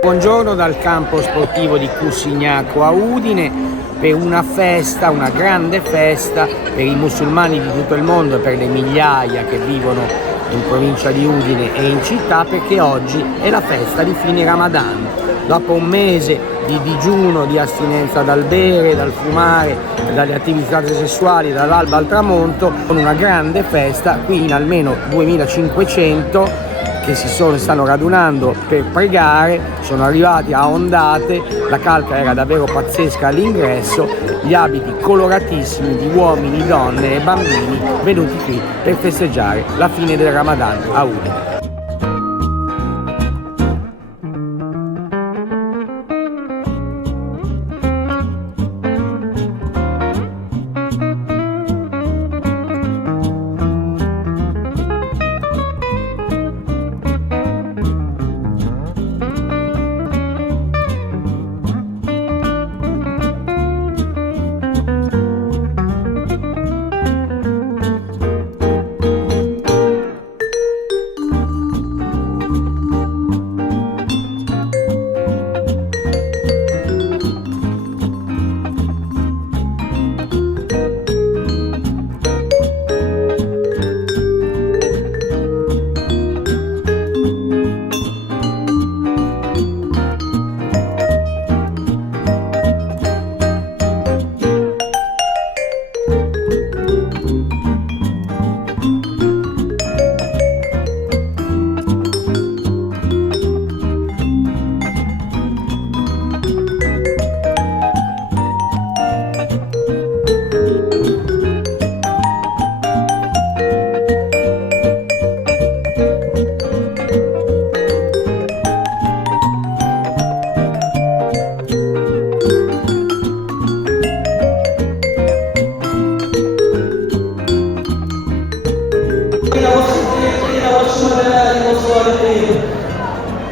Buongiorno dal campo sportivo di Cussignaco a Udine per una festa, una grande festa per i musulmani di tutto il mondo e per le migliaia che vivono in provincia di Udine e in città, perché oggi è la festa di fine Ramadan. Dopo un mese di digiuno, di astinenza dal bere, dal fumare, dalle attività sessuali dall'alba al tramonto, con una grande festa qui in almeno 2500 che stanno radunando per pregare, sono arrivati a ondate, la calca era davvero pazzesca all'ingresso, gli abiti coloratissimi di uomini, donne e bambini venuti qui per festeggiare la fine del Ramadan a Udine.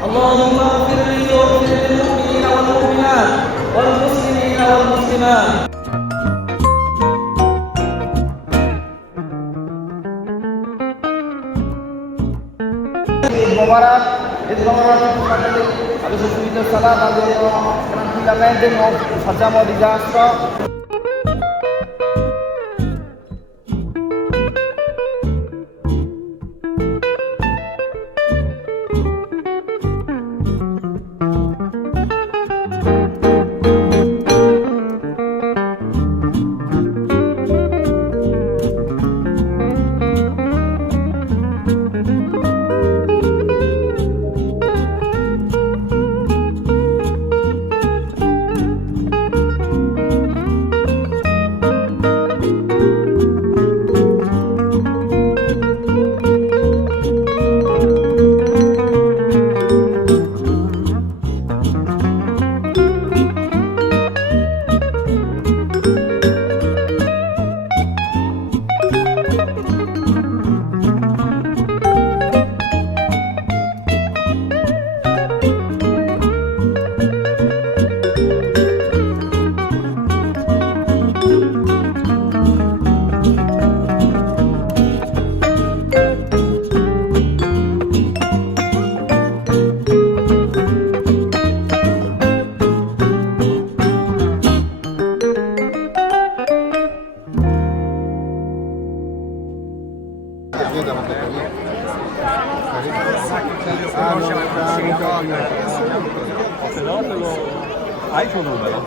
اللهم اغفر لي واغفر للمؤمنين والمؤمنات والمسلمين والمسلمات. Il adesso finito il salato andiamo tranquillamente, non facciamo disastro. Hai il tuo numero?